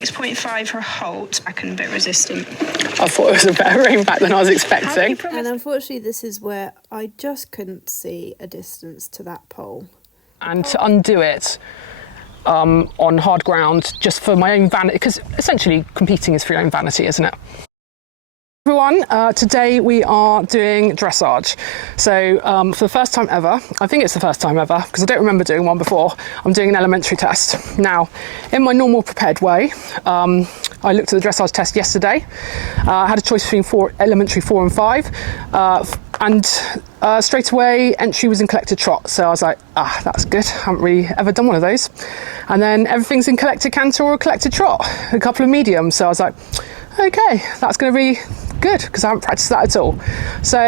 6.5 for a halt, back and a bit resistant. I thought it was a better rein back than I was expecting. And unfortunately, this is where I just couldn't see a distance to that pole. And to undo it on hard ground, just for my own vanity, because essentially competing is for your own vanity, isn't it? Everyone, today we are doing dressage. So for the first time ever, I think it's the first time ever, because I don't remember doing one before, I'm doing an elementary test. Now, in my normal prepared way, I looked at the dressage test yesterday. I had a choice between elementary 4 and 5, and straight away entry was in collected trot. So I was like, that's good. I haven't really ever done one of those. And then everything's in collected canter or collected trot, a couple of mediums. So I was like, okay, that's going to be good, because I haven't practiced that at all. So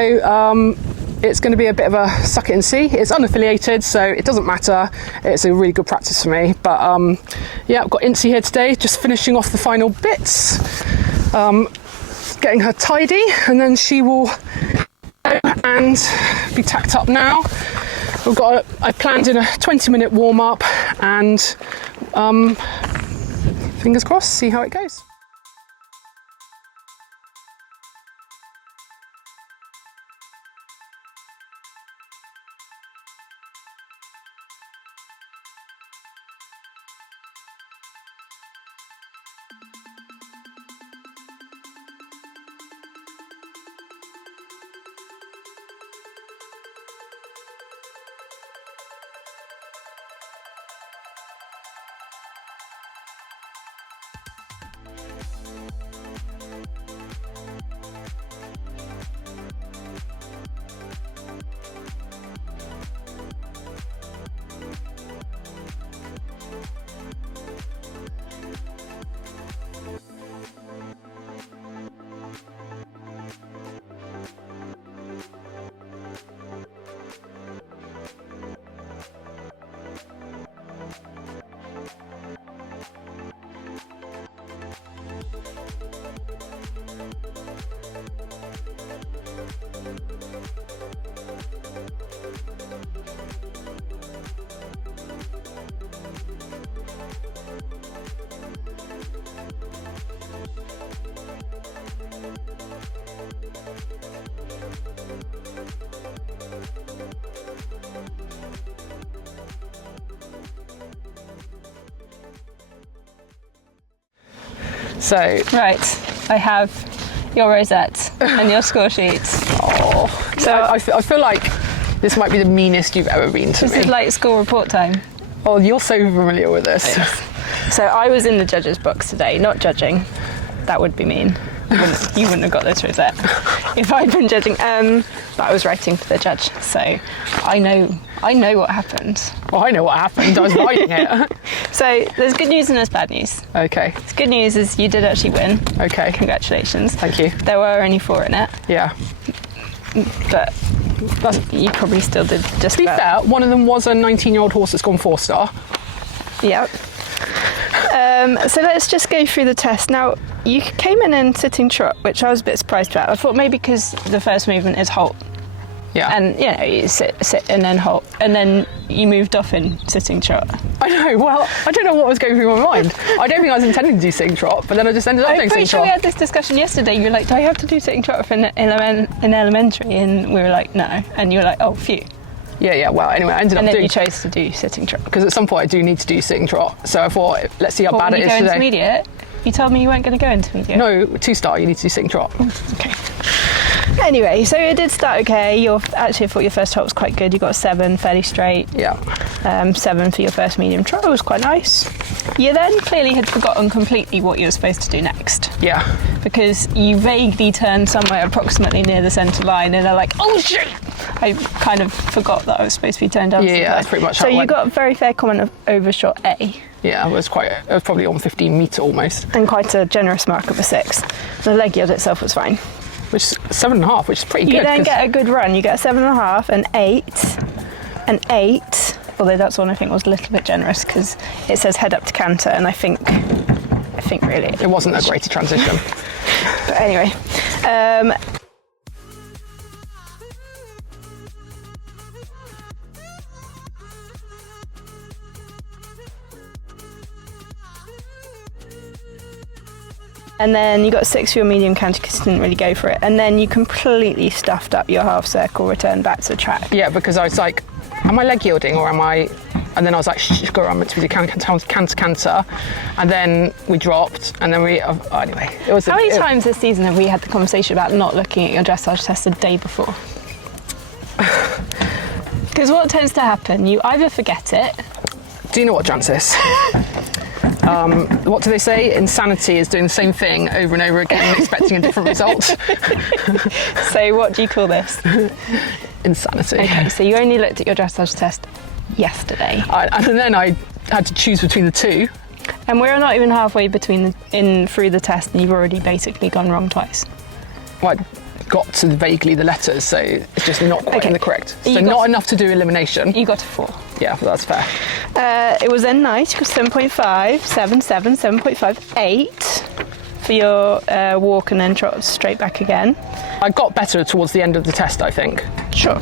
it's going to be a bit of a suck it and see. It's unaffiliated, so it doesn't matter. It's a really good practice for me. But yeah, I've got Incy here today, just finishing off the final bits, getting her tidy, and then she will go and be tacked up now. I planned in a 20-minute warm-up, and fingers crossed, see how it goes. So right, I have your rosette and your score sheets. Oh, so I feel like this might be the meanest you've ever been to me. This is like school report time. Oh, you're so familiar with this. So I was in the judges' box today, not judging. That would be mean. You wouldn't have got this rosette if I'd been judging. But I was writing for the judge, so I know what happened. Well, I know what happened. I was writing it. So there's good news and there's bad news. Okay. The good news is you did actually win. Okay. Congratulations. Thank you. There were only 4 in it. Yeah. But you probably still did just To be fair, one of them was a 19-year-old horse that's gone 4-star. Yep. So let's just go through the test. Now, you came in sitting trot, which I was a bit surprised about. I thought maybe because the first movement is halt. Yeah. And, you know, you sit and then halt. And then you moved off in sitting trot. I know, well, I don't know what was going through my mind. I don't think I was intending to do sitting trot, but then I just ended up doing sitting trot. I'm pretty sure we had this discussion yesterday. You were like, do I have to do sitting trot in elementary? And we were like, no. And you were like, oh, phew. Yeah, well, anyway, I ended up doing... And then you chose to do sitting trot. Because at some point I do need to do sitting trot, so I thought, let's see how bad it is today. Intermediate, you told me you weren't going to go intermediate. No, 2-star, you need to do sitting trot. Okay. Anyway, so it did start okay. Actually, I thought your first trot was quite good. You got 7, fairly straight. Yeah. 7 for your first medium trot. It was quite nice. You then clearly had forgotten completely what you were supposed to do next. Yeah. Because you vaguely turned somewhere approximately near the centre line and they're like, oh shit! I kind of forgot that I was supposed to be turned down. Yeah, that's pretty much how So it you went. got a very fair comment of overshot A. Yeah, it was probably on 15 metre almost. And quite a generous mark of a 6. The leg yield itself was fine. Which is 7.5, which is pretty good. You then get a good run. You get a 7.5, an 8, an 8. Although that's one I think was a little bit generous because it says head up to canter, and I think really it wasn't a greater transition. But anyway. And then you got 6 for your medium canter because you didn't really go for it. And then you completely stuffed up your half circle return back to the track. Yeah, because I was like, am I leg yielding or am I... And then I was like, God, I'm meant to be doing canter. And then we dropped, and then we... anyway, it was... How many times this season have we had the conversation about not looking at your dressage test the day before? Because what tends to happen, you either forget it... Do you know what, Jancis? What do they say? Insanity is doing the same thing over and over again and expecting a different result. So what do you call this? Insanity. Okay, so you only looked at your dressage test yesterday. And then I had to choose between the two. And we're not even halfway through the test and you've already basically gone wrong twice. Well, I got to vaguely the letters, so it's just not quite in the correct. So not enough to do elimination. You got a 4. Yeah, well, that's fair. It was then nice. You got 7.5, 7, 7.5, 8 for your walk and then trot straight back again. I got better towards the end of the test, I think. Sure.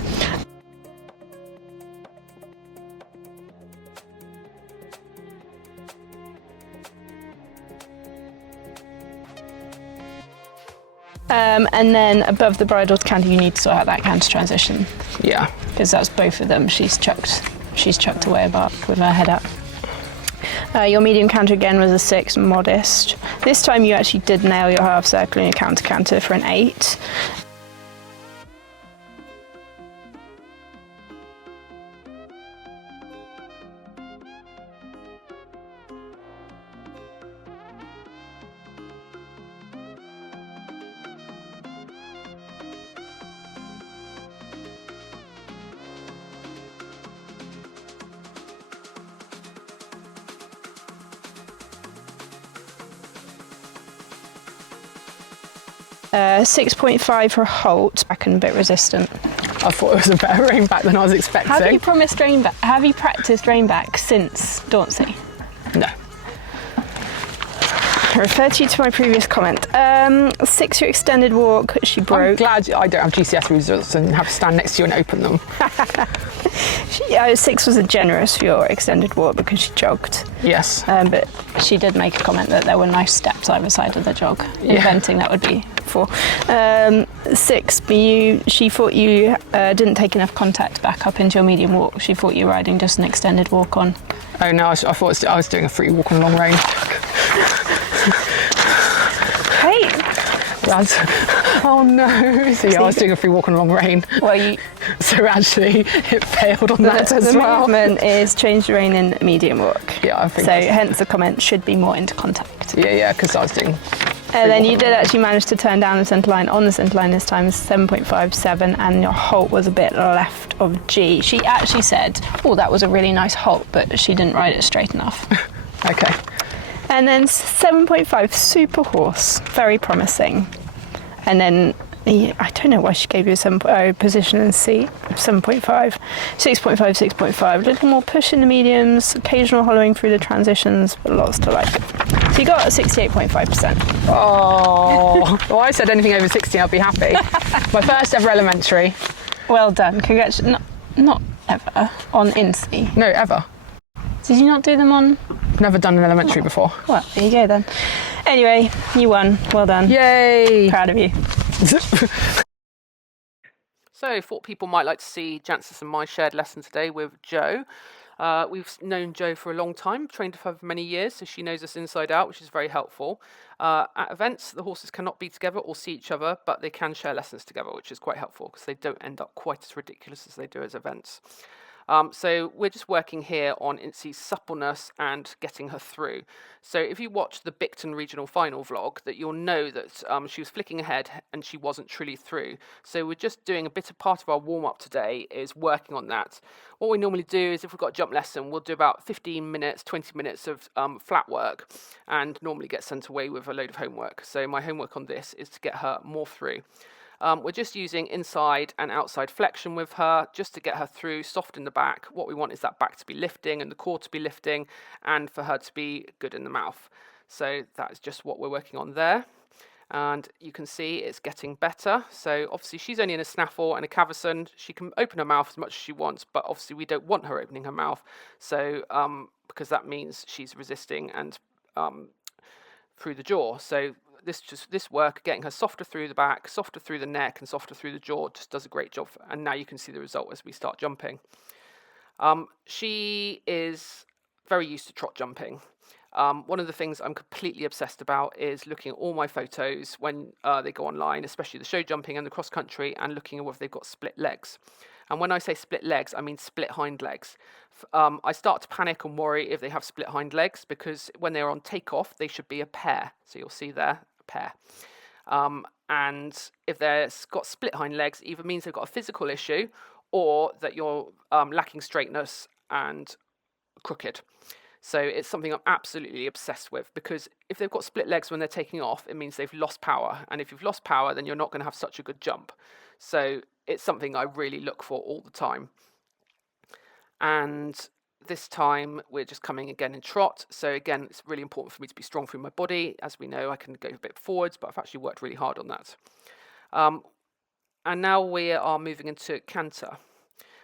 And then above the bridle's canter, you need to sort out that canter transition. Yeah. Because that's both of them. She's chucked away a bark with her head up. Your medium canter again was a 6, modest. This time you actually did nail your half circle and your canter for an 8. Uh, 6.5 for halt, back and a bit resistant. I thought it was a better rein back than I was expecting. Have you promised rein back? Have you practiced rein back since Dauncey? No. I referred you to my previous comment. 6 for extended walk, she broke. I'm glad I don't have GCS results and have to stand next to you and open them. 6 was a generous for your extended walk because she jogged. Yes. But she did make a comment that there were nice steps either side of the jog. Yeah. Inventing that would be 4. 6, but she thought you didn't take enough contact back up into your medium walk. She thought you were riding just an extended walk on. Oh no, I thought I was doing a free walk on long range. Hey! Oh no! So yeah, I was doing a free walk on long rein. Well, so actually, it failed on that as well. The movement is change the rein in medium walk. Yeah, I think so. Hence the comment should be more into contact. Yeah, because I was doing. And then you did actually manage to turn down the centre line on the centre line this time, 7.57, and your halt was a bit left of G. She actually said, "Oh, that was a really nice halt," but she didn't ride it straight enough. Okay. And then 7.5, super horse, very promising. And then, I don't know why she gave you a 7 position in C, 7.5, 6.5, 6.5, a little more push in the mediums, occasional hollowing through the transitions, but lots to like. So you got a 68.5%. Oh, well, I said anything over 60, I'll be happy. My first ever elementary. Well done, congratulations. Not ever, on INSEE. No, ever. Did you not do them on? Never done an elementary before. Well, there you go then. Anyway, you won. Well done. Yay! Proud of you. So, thought people might like to see Jancis and my shared lesson today with Jo. We've known Jo for a long time, trained her for many years, so she knows us inside out, which is very helpful. At events, the horses cannot be together or see each other, but they can share lessons together, which is quite helpful because they don't end up quite as ridiculous as they do as events. So we're just working here on INSEE's suppleness and getting her through. So if you watch the Bicton Regional Final vlog, that you'll know that she was flicking ahead and she wasn't truly through. So we're just doing a bit of part of our warm-up today is working on that. What we normally do is if we've got a jump lesson, we'll do about 15 minutes, 20 minutes of flat work and normally get sent away with a load of homework. So my homework on this is to get her more through. We're just using inside and outside flexion with her just to get her through, soft in the back. What we want is that back to be lifting and the core to be lifting and for her to be good in the mouth. So that is just what we're working on there. And you can see it's getting better. So obviously she's only in a snaffle and a cavesson. She can open her mouth as much as she wants, but obviously we don't want her opening her mouth. So because that means she's resisting and through the jaw. So this work, getting her softer through the back, softer through the neck, and softer through the jaw, just does a great job. And now you can see the result as we start jumping. She is very used to trot jumping. One of the things I'm completely obsessed about is looking at all my photos when they go online, especially the show jumping and the cross country, and looking at whether they've got split legs. And when I say split legs, I mean split hind legs. I start to panic and worry if they have split hind legs, because when they're on takeoff, they should be a pair. So you'll see there, a pair. And if they've got split hind legs, either means they've got a physical issue or that you're lacking straightness and crooked. So it's something I'm absolutely obsessed with, because if they've got split legs when they're taking off, it means they've lost power. And if you've lost power, then you're not going to have such a good jump. So it's something I really look for all the time. And this time we're just coming again in trot. So again, it's really important for me to be strong through my body. As we know, I can go a bit forwards, but I've actually worked really hard on that. And now we are moving into canter.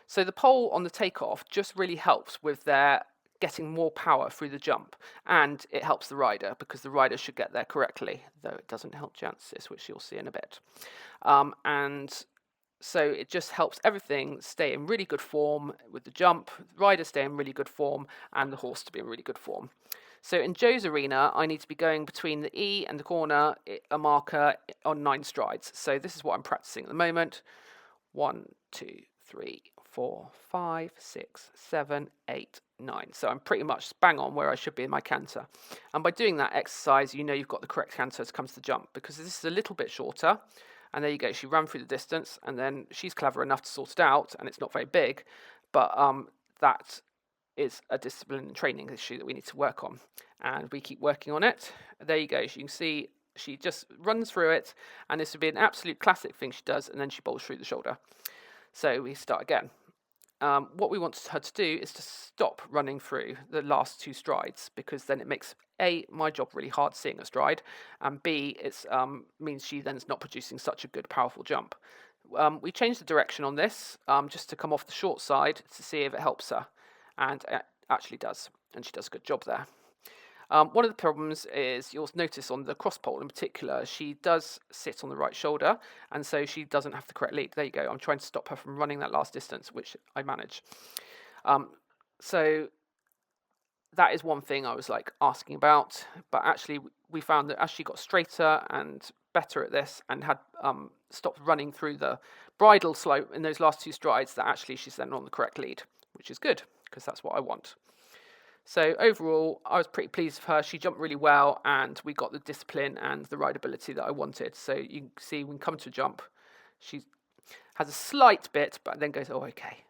So the pole on the takeoff just really helps with their getting more power through the jump, and it helps the rider, because the rider should get there correctly, though it doesn't help Jancis, which you'll see in a bit. And so it just helps everything stay in really good form with the jump, the rider stay in really good form, and the horse to be in really good form. So in Joe's arena, I need to be going between the E and the corner, a marker on 9 strides. So this is what I'm practicing at the moment. 1, 2, 3, 4, 5, 6, 7, 8, 9. So I'm pretty much bang on where I should be in my canter. And by doing that exercise, you know you've got the correct canter as it comes to the jump, because this is a little bit shorter. And there you go, she ran through the distance, and then she's clever enough to sort it out, and it's not very big, but that is a discipline and training issue that we need to work on, and we keep working on it. There you go, you can see she just runs through it, and this would be an absolute classic thing she does, and then she bowls through the shoulder. So we start again. What we want her to do is to stop running through the last 2 strides, because then it makes A, my job really hard seeing a stride, and B, it means she then is not producing such a good, powerful jump. We changed the direction on this just to come off the short side to see if it helps her, and it actually does, and she does a good job there. One of the problems is, you'll notice on the cross pole in particular, she does sit on the right shoulder, and so she doesn't have the correct lead. There you go. I'm trying to stop her from running that last distance, which I manage. So that is one thing I was like asking about, but actually we found that as she got straighter and better at this, and had stopped running through the bridle slope in those last 2 strides, that actually she's then on the correct lead, which is good, because that's what I want. So overall, I was pretty pleased with her. She jumped really well, and we got the discipline and the rideability that I wanted. So you can see when we come to a jump, she has a slight bit, but then goes, oh, okay.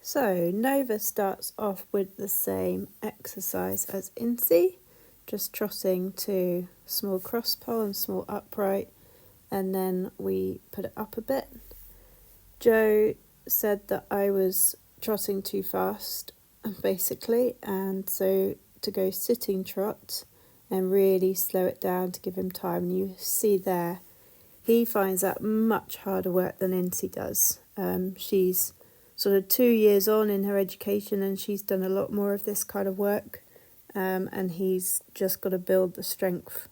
So Nova starts off with the same exercise as Incy, just trotting to small cross pole and small upright, and then we put it up a bit. Joe said that I was trotting too fast, basically, and so to go sitting trot and really slow it down to give him time. And you see there, he finds that much harder work than Incy does. She's sort of 2 years on in her education, and she's done a lot more of this kind of work, and he's just got to build the strength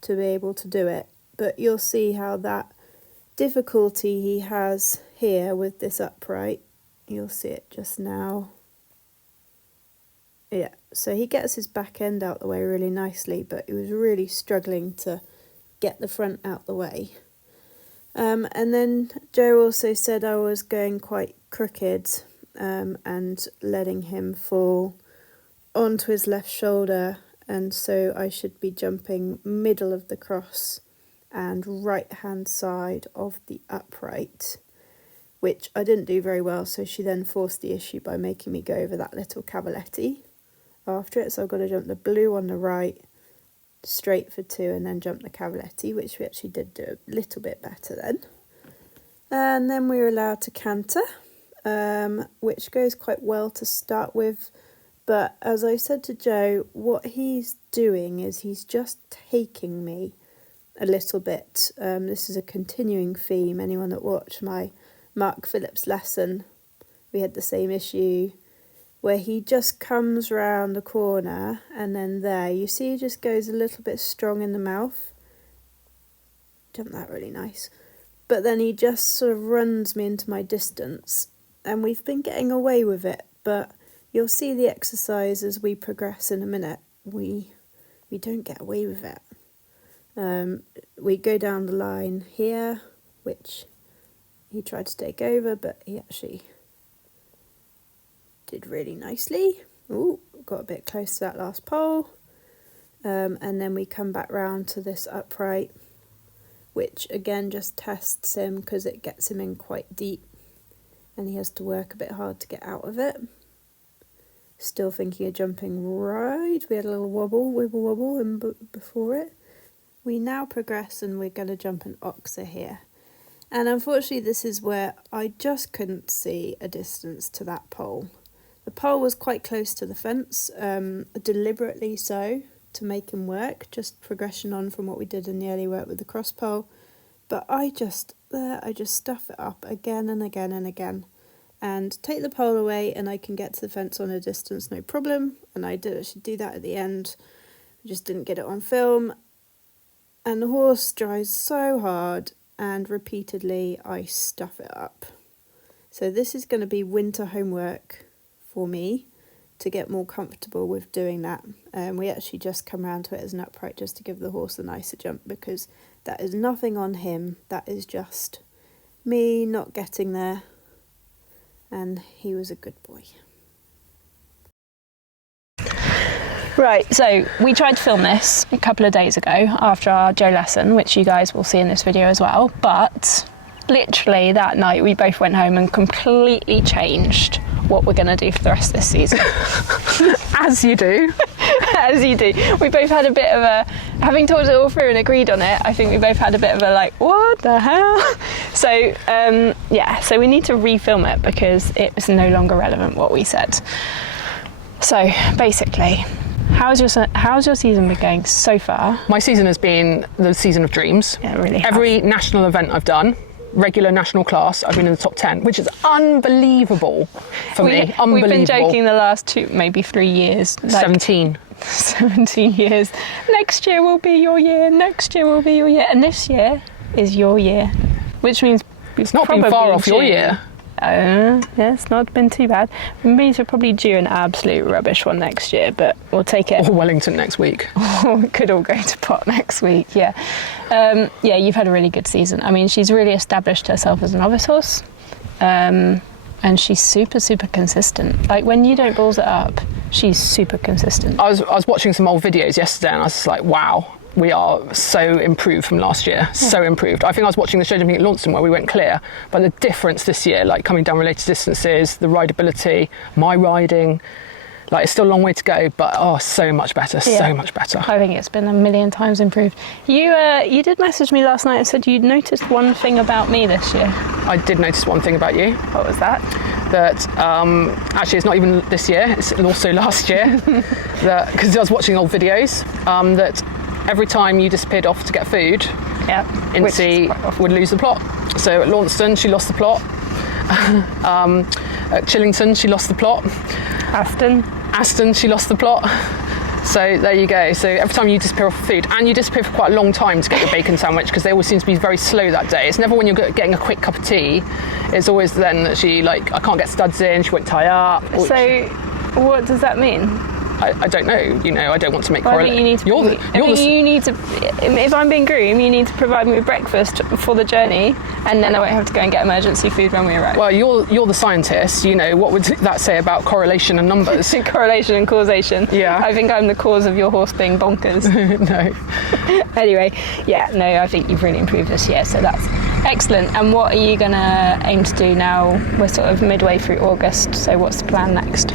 to be able to do it. But you'll see how that difficulty he has here with this upright, you'll see it just now. Yeah, so he gets his back end out the way really nicely, but he was really struggling to get the front out the way. And then Joe also said I was going quite crooked, and letting him fall onto his left shoulder, and so I should be jumping middle of the cross and right hand side of the upright, which I didn't do very well. So she then forced the issue by making me go over that little cavaletti after it. So I've got to jump the blue on the right, straight for 2, and then jump the cavaletti, which we actually did do a little bit better then. And then we were allowed to canter, which goes quite well to start with. But as I said to Joe, what he's doing is he's just taking me a little bit. This is a continuing theme. Anyone that watched my Mark Phillips lesson, we had the same issue. where he just comes round the corner and then there, you see he just goes a little bit strong in the mouth. Jumped that really nice. But then he just sort of runs me into my distance, and we've been getting away with it, but you'll see the exercise as we progress in a minute. We don't get away with it. We go down the line here, which he tried to take over, but he actually did really nicely. Ooh, got a bit close to that last pole. And then we come back round to this upright, which again just tests him because it gets him in quite deep and he has to work a bit hard to get out of it. Still thinking of jumping right. We had a little wibble wobble before it. We now progress and we're going to jump an oxer here. And unfortunately this is where I just couldn't see a distance to that pole. The pole was quite close to the fence, deliberately so, to make him work, just progression on from what we did in the early work with the cross pole. But I just stuff it up again and again and again. And take the pole away and I can get to the fence on a distance, no problem. And I did actually do that at the end. I just didn't get it on film. And the horse drives so hard and repeatedly I stuff it up. So this is going to be winter homework for me to get more comfortable with doing that. We actually just come around to it as an upright just to give the horse a nicer jump, because that is nothing on him. That is just me not getting there. And he was a good boy. Right, so we tried to film this a couple of days ago after our Joe lesson, which you guys will see in this video as well, but literally that night we both went home and completely changed what we're going to do for the rest of this season. As you do. As you do. We both had a bit of a, having talked it all through and agreed on it, I think we both had a bit of a like, what the hell? So, yeah, so we need to refilm it because it was no longer relevant what we said. So, basically, how's your season been going so far? My season has been the season of dreams. Yeah, it really has. Every national event I've done, regular national class, I've been in the top 10, which is unbelievable for me. Unbelievable. We've been joking the last 2, maybe 3 years. Like 17 years. Next year will be your year. Next year will be your year. And this year is your year. Which means it's not been far off your year. Yeah, it's not been too bad. It means we're probably due an absolute rubbish one next year, but we'll take it. Or Wellington next week. We could all go to pot next week, yeah. Yeah, you've had a really good season. I mean, she's really established herself as a novice horse, and she's super, super consistent. Like, when you don't balls it up, she's super consistent. I was watching some old videos yesterday and I was just like, wow, we are so improved from last year, so improved. I think I was watching the show jumping at Launceston where we went clear, but the difference this year, like coming down related distances, the rideability, my riding, like it's still a long way to go, but so much better, so much better. I think it's been a million times improved. You did message me last night and said you'd noticed one thing about me this year. I did notice one thing about you. What was that? That actually it's not even this year, it's also last year, because I was watching old videos, that every time you disappeared off to get food, Incy would lose the plot. So at Launceston, she lost the plot. At Chillington, she lost the plot. Aston, she lost the plot. So there you go. So every time you disappear off food, and you disappear for quite a long time to get your bacon sandwich, because they always seem to be very slow that day. It's never when you're getting a quick cup of tea. It's always then that she, like, I can't get studs in, she won't tie up. So what does that mean? I don't know, I don't want to make correlation. You need to, if I'm being groomed, you need to provide me with breakfast for the journey, and then I won't have to go and get emergency food when we arrive. Well, you're the scientist, what would that say about correlation and numbers? Correlation and causation. Yeah. I think I'm the cause of your horse being bonkers. No. Anyway, I think you've really improved this year, so that's excellent. And what are you going to aim to do now? We're sort of midway through August, so what's the plan next?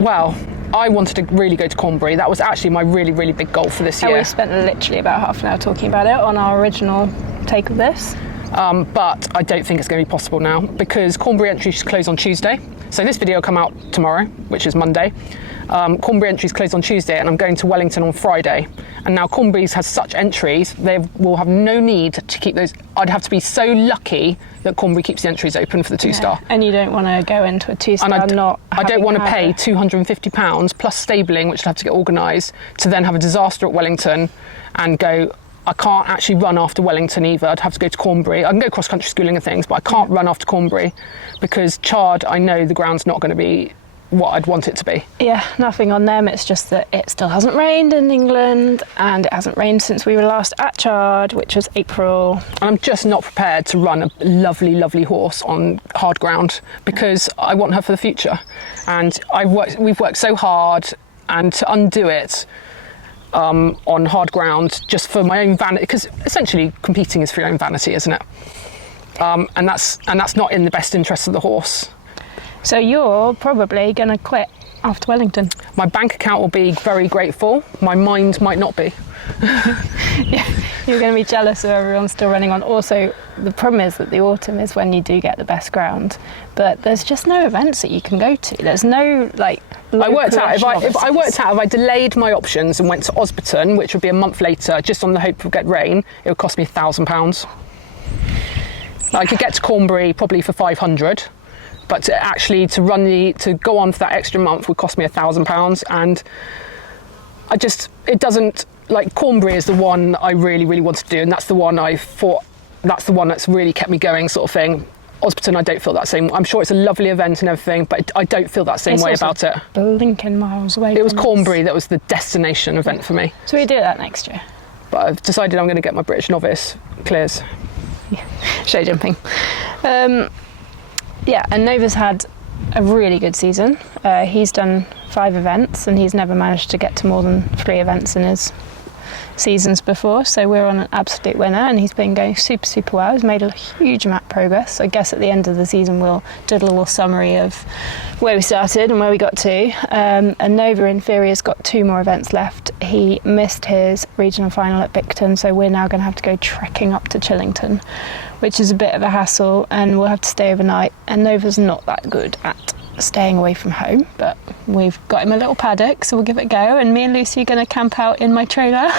Well, I wanted to really go to Cornbury. That was actually my really, really big goal for this year. And we spent literally about half an hour talking about it on our original take of this. But I don't think it's going to be possible now because Cornbury entries close on Tuesday. So this video will come out tomorrow, which is Monday. Cornbury entries closed on Tuesday, and I'm going to Wellington on Friday. And now Cornbury's has such entries, they will have no need to keep those. I'd have to be so lucky that Cornbury keeps the entries open for the 2-star. And you don't want to go into a 2-star I don't want to pay £250 plus stabling, which I'd have to get organised, to then have a disaster at Wellington and go, I can't actually run after Wellington either. I'd have to go to Cornbury. I can go cross-country schooling and things, but I can't run after Cornbury because Chard, I know the ground's not going to be what I'd want it to be. Yeah, nothing on them. It's just that it still hasn't rained in England, and it hasn't rained since we were last at Chard, which was April. And I'm just not prepared to run a lovely, lovely horse on hard ground because I want her for the future. And we've worked so hard, and to undo it on hard ground just for my own vanity, because essentially competing is for your own vanity, isn't it? And that's not in the best interest of the horse. So you're probably going to quit after Wellington. My bank account will be very grateful. My mind might not be. Yeah, you're going to be jealous of everyone still running on. Also, the problem is that the autumn is when you do get the best ground, but there's just no events that you can go to. There's no I worked out if I delayed my options and went to Osberton, which would be a month later, just on the hope of get rain, it would cost me £1,000. I could get to Cornbury probably for 500. But to go on for that extra month would cost me £1,000, and it doesn't, Cornbury is the one I really, really wanted to do, and that's the one I thought, that's the one that's really kept me going, sort of thing. Osberton, I don't feel that same. I'm sure it's a lovely event and everything, but I don't feel that same way about it. Blinking miles away. It was Cornbury that was the destination event for me. So we do that next year. But I've decided I'm going to get my British novice clears. Yeah. Show jumping. Yeah, and Nova's had a really good season. He's done 5 events, and he's never managed to get to more than 3 events in his seasons before, so we're on an absolute winner, and he's been going super, super well. He's made a huge amount of progress. I guess at the end of the season we'll do a little summary of where we started and where we got to. And Nova Inferior's got 2 more events left. He missed his regional final at Bicton, so we're now going to have to go trekking up to Chillington, which is a bit of a hassle, and we'll have to stay overnight. And Nova's not that good at staying away from home, but we've got him a little paddock, so we'll give it a go. And me and Lucy are going to camp out in my trailer.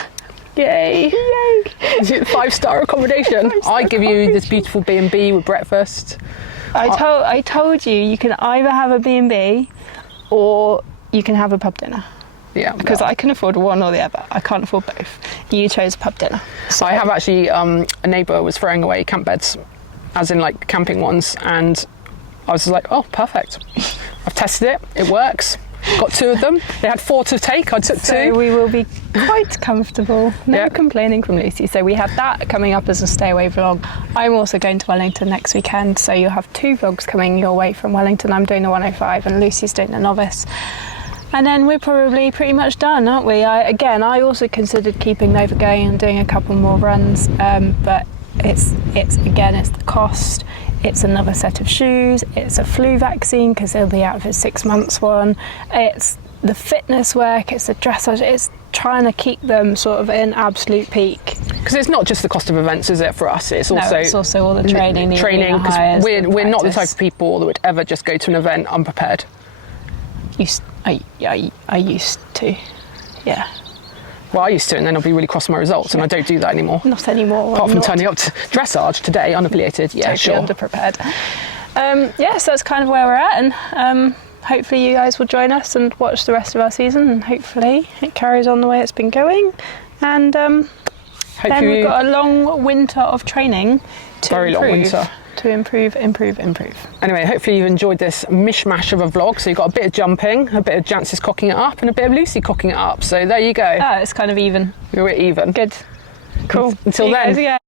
Yay! Yay! Is it 5-star accommodation? I give you this beautiful B&B with breakfast. I told you can either have a B&B or you can have a pub dinner. Yeah, because I can afford one or the other. I can't afford both. You chose a pub dinner. So I have actually a neighbour was throwing away camp beds, as in camping ones, and I was like, oh, perfect. I've tested it. It works. Got 2 of them. They had 4 to take. I took 2. So we will be quite comfortable. No complaining from Lucy. So we have that coming up as a stay away vlog. I'm also going to Wellington next weekend, so you'll have 2 vlogs coming your way from Wellington. I'm doing the 105 and Lucy's doing the novice. And then we're probably pretty much done, aren't we? I also considered keeping Nova going and doing a couple more runs, but it's the cost. It's another set of shoes. It's a flu vaccine because he'll be out of his 6 months one. It's the fitness work. It's the dressage. It's trying to keep them sort of in absolute peak. Because it's not just the cost of events, is it, for us? It's also all the training. Because we're not the type of people that would ever just go to an event unprepared. I used to, yeah. Well, I used to, and then I'll be really cross with my results, and I don't do that anymore. Not anymore. Apart from turning up to dressage today, unaffiliated. Yeah, totally underprepared. So that's kind of where we're at, and hopefully you guys will join us and watch the rest of our season, and hopefully it carries on the way it's been going. And then we've got a long winter of training to improve. Anyway, hopefully you've enjoyed this mishmash of a vlog. So you've got a bit of jumping, a bit of Jancis cocking it up, and a bit of Lucy cocking it up. So there you go. It's kind of even. We're even. Good. Cool. Until then.